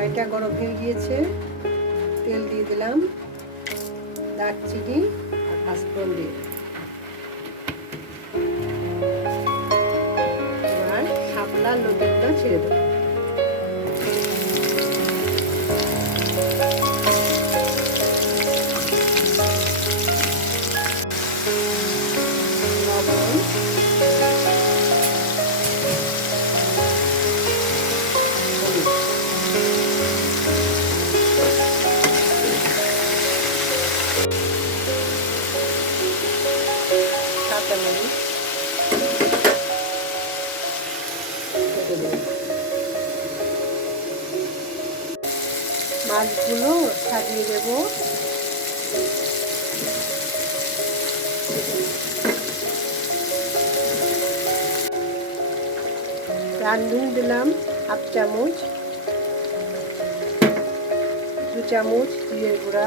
কড়াইটা গরম হয়ে গিয়েছে। তেল দিয়ে দিলাম। দারচিনি আর পাঁচফোড়ন দিয়ে এবার শাপলা লতিগুলো ছেড়ে দেবো। মাছগুলো সাজিয়ে দেব। রান্ধুন দিলাম হাফ চামচ দু চামচ জিরের গুঁড়া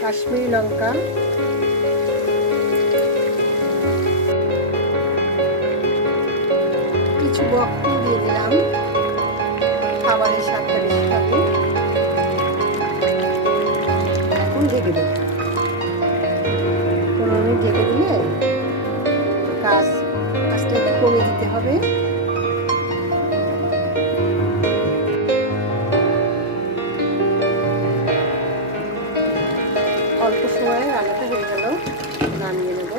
কাশ্মীরি লঙ্কা কিছু বক্তি দিয়ে দিলাম। খাবারের স্বাদটা বেশি হবে। এখন ঢেকে দেব। পনেরো মিনিট ঢেকে দিলে কাজ কাজটা একটু কমে দিতে হবে। অল্প সময়ে রান্নাটা হয়ে গেল। নামিয়ে নেব।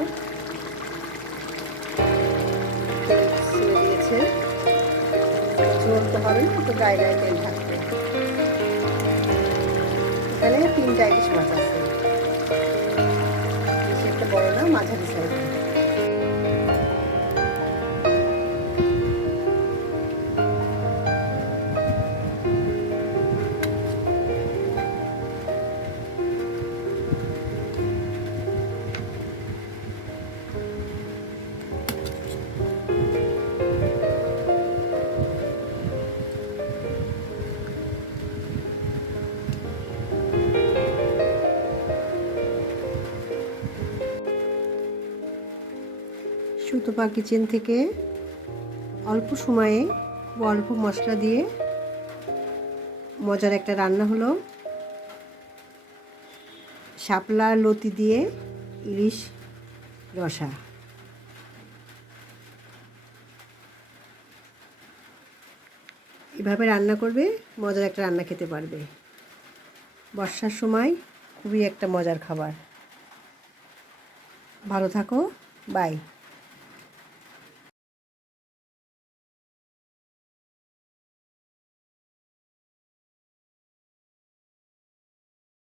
তো হবে না, একটু গায়ে গায়ে তেল থাকবে। এখানে তিনটা ইলিশ মাছ আছে। একটা বড় না, মাঝারি সাইজ সুতপা কিচেন থেকে অল্প সময়ে অল্প মশলা দিয়ে মজার একটা রান্না হলো। শাপলা, লতি দিয়ে ইলিশ রসা। এভাবে রান্না করবে, মজার একটা রান্না খেতে পারবে। বর্ষার সময় খুবই একটা মজার খাবার। ভালো থাকো, বাই।